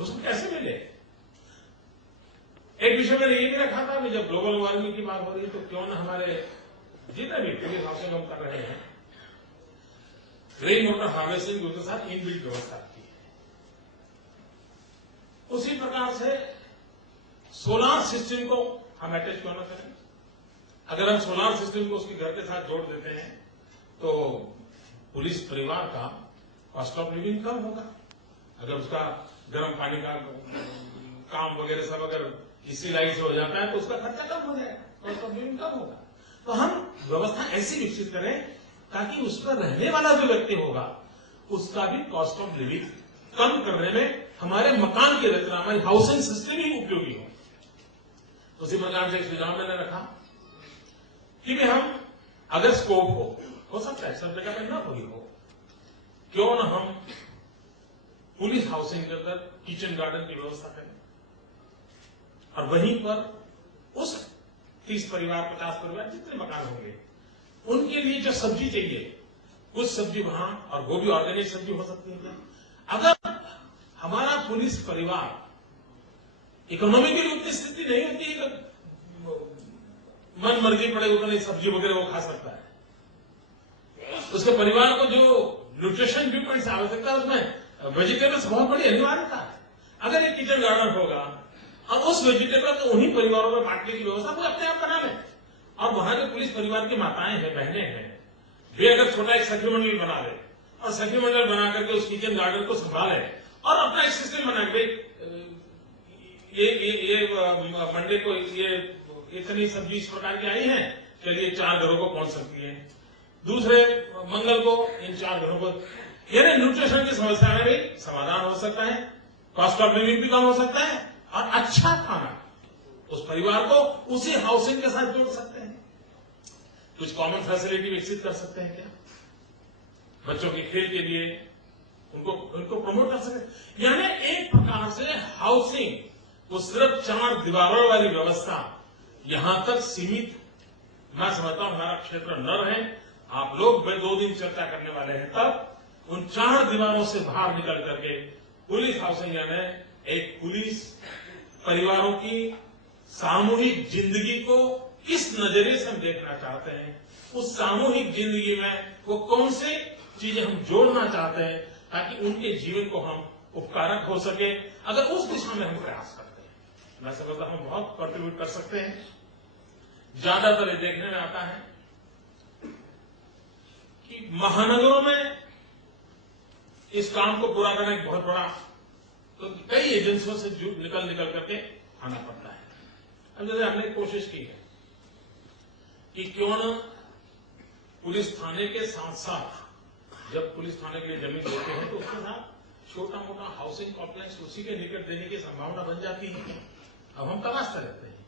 तो उसको कैसे मिले? एक विषय मैंने ये भी रखा था कि जब ग्लोबल वार्मिंग की बात हो रही है तो क्यों न हमारे जितने भी पुलिस हाउसिंग हम कर रहे हैं, रेन वाटर हार्वेस्टिंग उसके साथ इनबिल्ट व्यवस्था की है। उसी प्रकार से सोलार सिस्टम को हम अटैच क्यों न करें? अगर हम सोलार सिस्टम को उसके घर के साथ जोड़ देते हैं तो पुलिस परिवार का कॉस्ट ऑफ लिविंग कम होगा। अगर उसका गर्म पानी का काम वगैरह सब अगर इसी लाइन से हो जाता है तो उसका खर्चा कम हो जाएगा, कॉस्ट ऑफ लिविंग कम होगा। तो हम व्यवस्था ऐसी विकसित करें ताकि उस पर रहने वाला जो व्यक्ति होगा उसका भी कॉस्ट ऑफ लिविंग कम करने में हमारे मकान की रचना, हमारी हाउसिंग सिस्टम ही उपयोगी हो। उसी प्रकार से एक सुझाव मैंने रखा कि हम अगर स्कोप हो सकता है सब जगह पर ना कोई हो, क्यों न हम पुलिस हाउसिंग के अंदर किचन गार्डन की व्यवस्था करें और वहीं पर उस 30 परिवार 50 परिवार जितने मकान होंगे उनके लिए जो सब्जी चाहिए कुछ सब्जी वहां, और वो भी ऑर्गेनिक सब्जी हो सकती है। अगर हमारा पुलिस परिवार इकोनॉमिकली उतनी स्थिति नहीं होती है मन मर्जी पड़े उतनी सब्जी वगैरह वो खा सकता है, उसके परिवार को जो न्यूट्रिशन व्यू पॉइंट से आवश्यकता है उसमें वेजिटेबल्स बहुत बड़ी अनिवार्यता है। अगर एक किचन गार्डन होगा और उस वेजिटेबल को उन्हीं परिवारों में बांटने की व्यवस्था वो अपने आप बना लें, और वहां जो पुलिस परिवार की माताएं हैं, बहनें हैं, वे अगर छोटा एक सखी मंडल बना ले और सखी मंडल बना करके उस किचन गार्डन को संभाले और अपना एक सिस्टम बना के ये मंडे को ये इतनी सब्जी इस प्रकार की आई है, चलिए 4 घरों को पहुंच सकती है, दूसरे मंगल को इन 4 घरों को, यानी न्यूट्रिशन की समस्या में भी समाधान हो सकता है, कॉस्ट ऑफ लिविंग भी कम हो सकता है और अच्छा खाना उस परिवार को उसी हाउसिंग के साथ जोड़ सकते हैं। कुछ कॉमन फैसिलिटी विकसित कर सकते हैं क्या? बच्चों के खेल के लिए उनको प्रमोट कर सकते हैं। यानी एक प्रकार से हाउसिंग वो सिर्फ 4 दीवारों वाली व्यवस्था यहां तक सीमित मैं समझता हूं हमारा क्षेत्र न रहे। आप लोग 2 दिन चर्चा करने वाले हैं, तब उन 4 दीवारों से बाहर निकल करके पुलिस हाउसिंग यानी एक पुलिस परिवारों की सामूहिक जिंदगी को किस नजरिए से हम देखना चाहते हैं, उस सामूहिक जिंदगी में वो कौन सी चीजें हम जोड़ना चाहते हैं ताकि उनके जीवन को हम उपकारक हो सके। अगर उस दिशा में हम प्रयास करते हैं, मैं समझता हूं बहुत कंट्रीब्यूट कर सकते हैं। ज्यादातर ये देखने में आता है कि महानगरों में इस काम को पूरा करना एक बहुत बड़ा, तो कई एजेंसियों से निकल करके आना पड़ता है। अब जैसे हमने कोशिश की है कि क्यों न पुलिस थाने के साथ साथ जब पुलिस थाने के लिए जमीन देते हैं तो उसके साथ छोटा मोटा हाउसिंग कॉम्प्लेक्स उसी के निकट देने की संभावना बन जाती है। अब हम तलाशते रहते हैं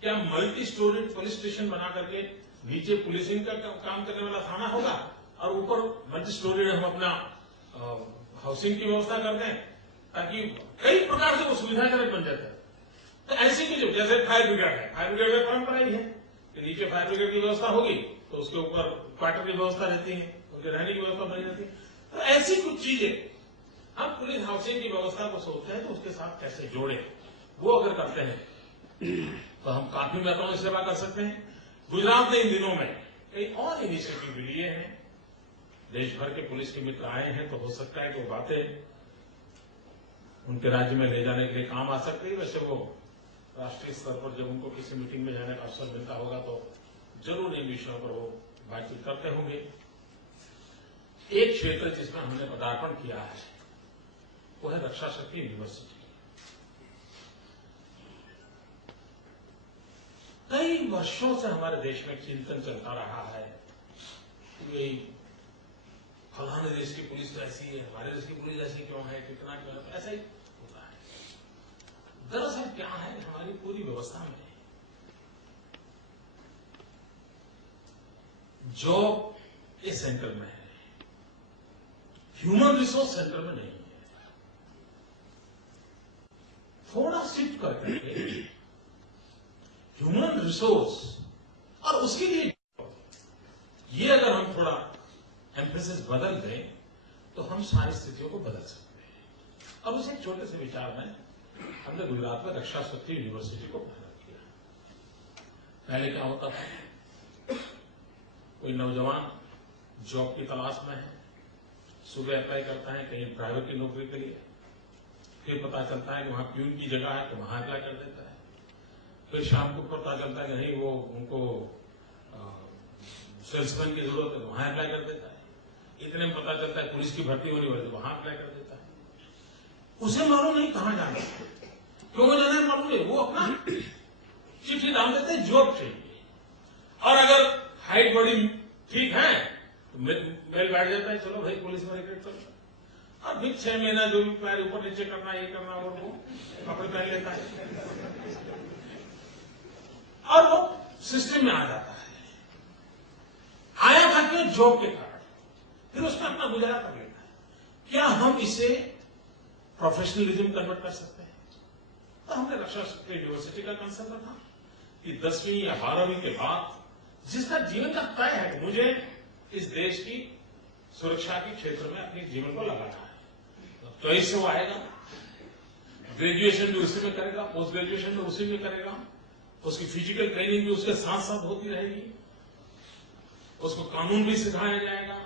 क्या मल्टी स्टोरी पुलिस स्टेशन बना करके नीचे पुलिसिंग का काम करने वाला थाना होगा और ऊपर मल्टी स्टोरी में हम अपना हाउसिंग की व्यवस्था कर दें ताकि कई प्रकार से वो सुविधाजनक बन जाता है। तो ऐसी भी जैसे फायर ब्रिगेड है, फायर ब्रिगेड में परंपरा ही है कि नीचे फायर ब्रिगेड की व्यवस्था होगी तो उसके ऊपर क्वार्टर की व्यवस्था रहती है, उनके रहने की व्यवस्था बनी रहती है। तो ऐसी कुछ चीजें हम पुलिस हाउसिंग की व्यवस्था को सोचते हैं तो उसके साथ कैसे जोड़े, वो अगर करते हैं तो हम काफी महत्वपूर्ण में सेवा कर सकते हैं। गुजरात ने इन दिनों में कई और इनिशिएटिव लिए हैं, देश भर के पुलिस के मित्र आए हैं, तो हो सकता है कि वो बातें उनके राज्य में ले जाने के लिए काम आ सकती है। वैसे वो राष्ट्रीय स्तर पर जब उनको किसी मीटिंग में जाने का अवसर मिलता होगा तो जरूर इन विषयों पर वो बातचीत करते होंगे। एक क्षेत्र जिसमें हमने पदार्पण किया है वो है रक्षा शक्ति यूनिवर्सिटी। कई वर्षों से हमारे देश में चिंतन चलता रहा है कि फलाने देश की पुलिस ऐसी है, हमारे देश की पुलिस ऐसी क्यों है, कितना क्यों है, ऐसा ही होता है। दरअसल क्या है, हमारी पूरी व्यवस्था में जॉब इस सेंटर में है, ह्यूमन रिसोर्स सेंटर में नहीं है। थोड़ा शिफ्ट करके ह्यूमन रिसोर्स और उसके लिए ये अगर हम थोड़ा एम्फेसिस बदल दें तो हम सारी स्थितियों को बदल सकते हैं। और उस एक छोटे से विचार में हमने गुजरात में रक्षा शक्ति यूनिवर्सिटी को प्रारंभ किया। पहले क्या होता था, कोई नौजवान जॉब की तलाश में है, सुबह अप्लाई करता है कहीं ड्राइवर की नौकरी के लिए, फिर पता चलता है कि वहां प्यून की जगह है तो वहां अप्लाई कर देता है, फिर शाम को पता चलता है कि नहीं वो उनको सेल्समैन की जरूरत है तो वहां अप्लाई कर देता है, इतने में पता चलता है पुलिस की भर्ती होने वाली तो वहां अप्लाई कर देता है। उसे मालूम नहीं कहां जाना है, क्यों जाना है मालूम नहीं, वो अपना चिट्ठी डाल देते हैं जॉब चाहिए, और अगर हाइट बड़ी ठीक है तो मेल बैठ जाता है, चलो भाई पुलिस में रिक्रूट करो, और फिर 6 महीना जो भी पैर ऊपर नीचे करना ये करना और वो कपड़े पहन लेता है और वो सिस्टम में आ जाता है। आया था क्यों? जॉब के कारण, फिर उसमें अपना गुजारा कर लेता है। क्या हम इसे प्रोफेशनलिज्म कन्वर्ट कर सकते हैं? तो हमने रक्षा शक्ति यूनिवर्सिटी का कंसेप्ट रखा कि 10वीं या 12वीं के बाद जिसका जीवन का तय है कि मुझे इस देश की सुरक्षा के क्षेत्र में अपने जीवन को लगाना है, तो इससे वो आएगा, ग्रेजुएशन भी उसी में करेगा, पोस्ट ग्रेजुएशन भी उसी में करेगा, उसकी फिजिकल ट्रेनिंग भी उसके साथ साथ होती रहेगी, उसको कानून भी सिखाया जाएगा,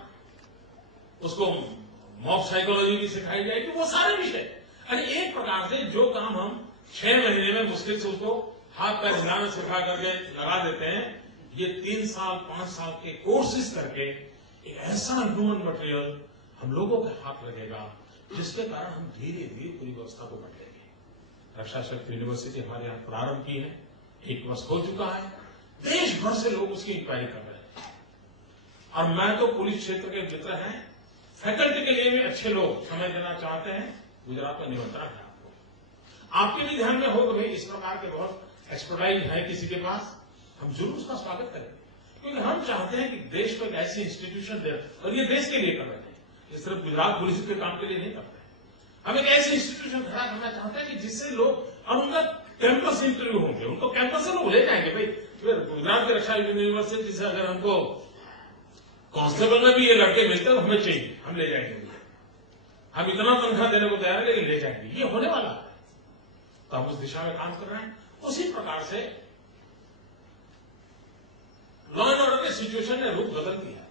उसको मॉब साइकोलॉजी भी सिखाई जाएगी, वो सारे विषय। अरे एक प्रकार से जो काम हम 6 महीने में मुश्किल से उसको हाथ पैर हिलाना सिखा करके लगा देते हैं, ये 3 साल 5 साल के कोर्सेज करके एक ऐसा ह्यूमन मटेरियल हम लोगों के हाथ लगेगा जिसके कारण हम धीरे धीरे पूरी व्यवस्था को बदलेंगे। रक्षा शक्ति यूनिवर्सिटी हमारे यहाँ प्रारंभ की है, 1 वर्ष हो चुका है, देश भर से लोग उसकी इंक्वायरी कर रहे हैं, और मैं तो पुलिस क्षेत्र के मित्र हैं, फैकल्टी के लिए भी अच्छे लोग समय देना चाहते हैं, गुजरात में निमंत्रण है आपको। आपके भी ध्यान में हो कि भाई इस प्रकार के बहुत एक्सपर्टाइज है किसी के पास, हम जरूर उसका स्वागत करें, क्योंकि हम चाहते हैं कि देश को एक ऐसी इंस्टीट्यूशन दे, और ये देश के लिए कर रहे हैं, ये सिर्फ गुजरात पुलिस के काम के लिए नहीं करते। हम एक ऐसी इंस्टीट्यूशन खड़ा करना चाहते हैं कि जिससे लोग, और उनका कैंपस इंटरव्यू होंगे, उनको कैंपस से लोग ले जाएंगे, भाई फिर गुजरात की रक्षा यूनिवर्सिटी से अगर हमको कांस्टेबल में भी ये लड़के मिलते हैं तो हमें चाहिए, हम ले जाएंगे, हम इतना तनख्वाह देने को तैयार है लेकिन ले जाएंगे, ये होने वाला है। तो हम उस दिशा में काम कर रहे हैं। उसी प्रकार से लॉ एंड ऑर्डर के सिचुएशन ने रूप बदल दिया।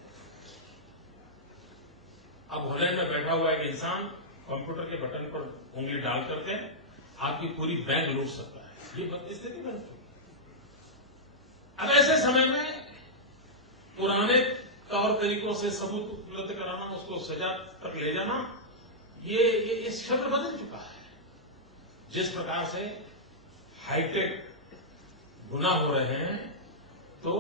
अब हॉलैंड में बैठा हुआ एक इंसान कंप्यूटर के बटन पर उंगली डाल करके आपकी पूरी बैंक लूट सकता है, ये स्थिति बन चुकी। अब ऐसे समय में पुराने तौर तरीकों से सबूत उपलब्ध कराना, उसको सजा तक ले जाना, ये क्षेत्र बदल चुका है। जिस प्रकार से हाईटेक गुना हो रहे हैं, तो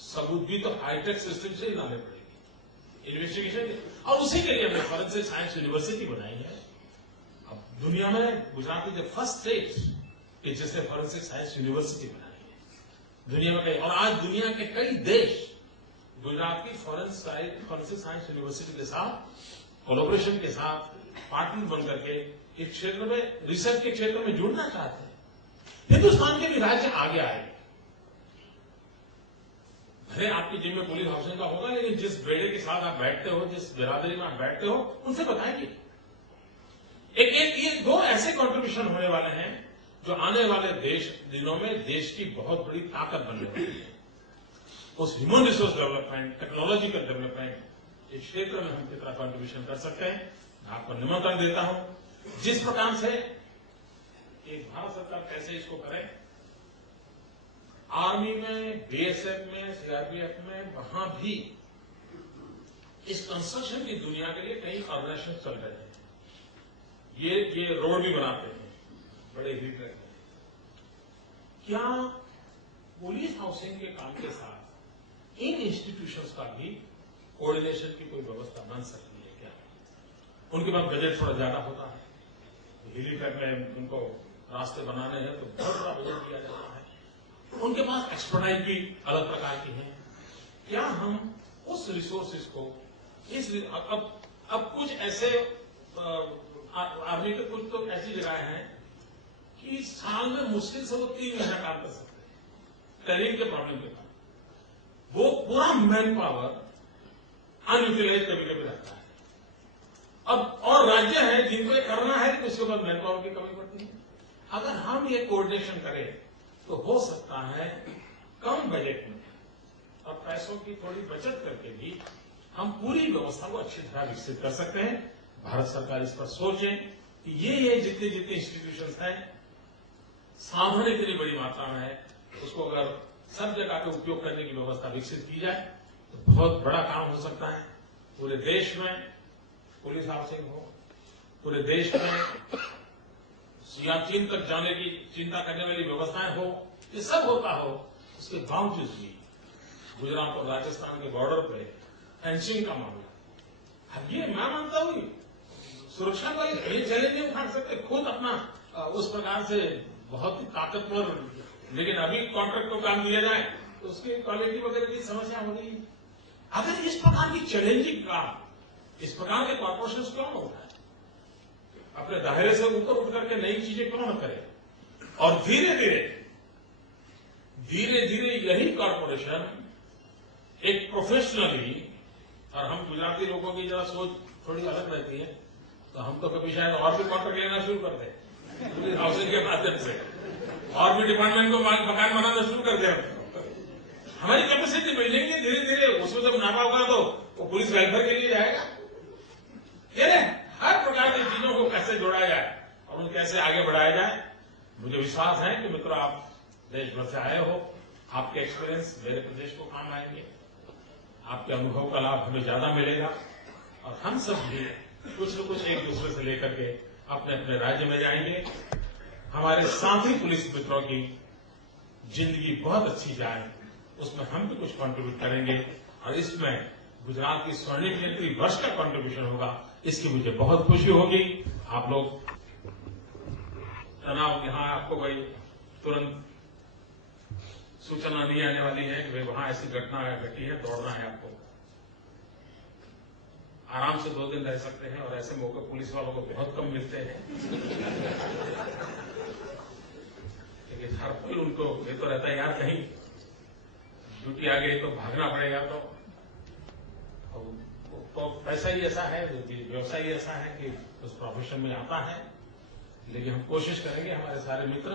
सबूत भी तो हाईटेक सिस्टम से ही लाने पड़ेगी, इन्वेस्टिगेशन। और उसी के लिए हमने फॉरेंसिक साइंस यूनिवर्सिटी बनाई है। अब दुनिया में Gujarat is the first state कि जिसने फॉरेंसिक साइंस यूनिवर्सिटी बनाई है दुनिया में कई, और आज दुनिया के कई देश गुजरात की फॉरेंसिक साइंस यूनिवर्सिटी के साथ कोलैबोरेशन के साथ पार्टनर बन करके इस क्षेत्र में, रिसर्च के क्षेत्र में जुड़ना चाहते हैं। हिंदुस्तान के भी राज्य आगे आए, भले आपकी जिम में पुलिस हाउसिंग का होगा, लेकिन जिस बेड़े के साथ आप बैठते हो, जिस बिरादरी में आप बैठते हो, उनसे बताएंगे। ये 2 ऐसे कंट्रीब्यूशन होने वाले हैं जो आने वाले दिनों में देश की बहुत बड़ी ताकत बनने वाली है। उस human resource development, technological development, इस क्षेत्र में हम कितना कंट्रीब्यूशन कर सकते हैं, मैं आपको निमंत्रण देता हूं। जिस प्रकार से एक भारत सरकार कैसे इसको करे, आर्मी में, बीएसएफ में, सीआरपीएफ में, वहां भी इस कंस्ट्रक्शन की दुनिया के लिए कई ऑर्गेनाइजेशन चल रहे हैं। ये रोड भी बनाते हैं, बड़े हिट रहते हैं। क्या पुलिस हाउसिंग के काम के साथ इन इंस्टीट्यूशंस का भी कोऑर्डिनेशन की कोई व्यवस्था बन सकती है क्या? उनके पास बजट थोड़ा ज्यादा होता है, हेलीपैड में उनको रास्ते बनाने हैं तो बहुत बड़ा बजट दिया जाता है, उनके पास एक्सपर्टाइज भी अलग प्रकार की है। क्या हम उस रिसोर्सेज को अब कुछ ऐसे आर्मी के कुछ तो ऐसी जगह हैं कि साल में मुश्किल से वो 3 महीना काम कर सकते हैं ट्रेनिंग के प्रॉब्लम के कारण, वो पूरा मैन पावर अनयूटिलाइज कभी कभी रहता है, अब और राज्य है जिनको ये करना है तो उसके बाद मैन पावर की कमी पड़ती है। अगर हम ये कोऑर्डिनेशन करें तो हो सकता है कम बजट में और पैसों की थोड़ी बचत करके भी हम पूरी व्यवस्था को अच्छी तरह विकसित कर सकते हैं। भारत सरकार इस पर सोचे कि ये जितने जितने इंस्टीट्यूशंस हैं, साधन इतनी बड़ी मात्रा में है, उसको अगर सब जगह पे उपयोग करने की व्यवस्था विकसित की जाए तो बहुत बड़ा काम हो सकता है। पूरे देश में पुलिस हाउसिंग हो, पूरे देश में सियाचिन तक जाने की चिंता करने वाली व्यवस्थाएं हो, ये सब होता हो, उसके बावजूद भी गुजरात और राजस्थान के बॉर्डर पे फेंसिंग का मामला, अब ये मैं मानता हूं सुरक्षा का ये चैलेंज नहीं उठा सकते खुद अपना उस प्रकार से बहुत ही ताकतवर, लेकिन अभी कॉन्ट्रैक्ट को काम दिया जाए तो उसकी क्वालिटी वगैरह की समस्या हो रही है। अगर इस प्रकार की चैलेंजिंग काम, इस प्रकार के कॉर्पोरेशन क्यों न उठाए, अपने दायरे से ऊपर उठ करके नई चीजें क्यों न करे, और धीरे धीरे यही कॉर्पोरेशन एक प्रोफेशनली, और हम गुजराती लोगों की जरा सोच थोड़ी अलग रहती है, तो हम तो कभी शायद और भी कॉन्ट्रैक्ट लेना शुरू कर दें हाउसिंग के माध्यम से, और भी डिपार्टमेंट को मकान बनाना शुरू कर दें। हमारी कैपेसिटी बिल्डिंग की धीरे धीरे उसमें जब नापा होगा तो वो पुलिस वेलफेयर के लिए जाएगा। ये हर प्रकार की चीजों को कैसे जोड़ा जाए और उनको कैसे आगे बढ़ाया जाए। मुझे विश्वास है कि मित्रों, आप देश भर से आए हो, आपके एक्सपीरियंस मेरे प्रदेश को काम आएंगे, आपके अनुभव का लाभ हमें ज्यादा मिलेगा, और हम सब भी कुछ न कुछ एक दूसरे से लेकर के अपने अपने राज्य में जाएंगे। हमारे साथी पुलिस मित्रों की जिंदगी बहुत अच्छी जाए, उसमें हम भी कुछ कंट्रीब्यूट करेंगे, और इसमें गुजरात की स्वर्णिम जयंती वर्ष का कंट्रीब्यूशन होगा, इसकी मुझे बहुत खुशी होगी। आप लोग तनाव, यहां आपको भाई तुरंत सूचना नहीं आने वाली है कि भाई वहां ऐसी घटना घटी है, दौड़ना है आपको, आराम से 2 दिन रह सकते हैं, और ऐसे मौके पुलिस वालों को बहुत कम मिलते हैं। लेकिन हर पल उनको ये तो रहता है यार कहीं ड्यूटी आ गई तो भागना पड़ेगा, तो पैसा ही ऐसा है, व्यवसाय ही ऐसा है कि उस प्रोफेशन में आता है। लेकिन हम कोशिश करेंगे हमारे सारे मित्र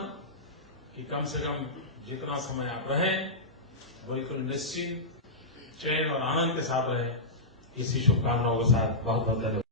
कि कम से कम जितना समय आप रहें बिल्कुल निश्चिंत, चैन और आनंद के साथ रहें। इसी शुभकामनाओं के साथ बहुत बहुत धन्यवाद।